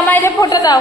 জামাইরে ফটো দাও।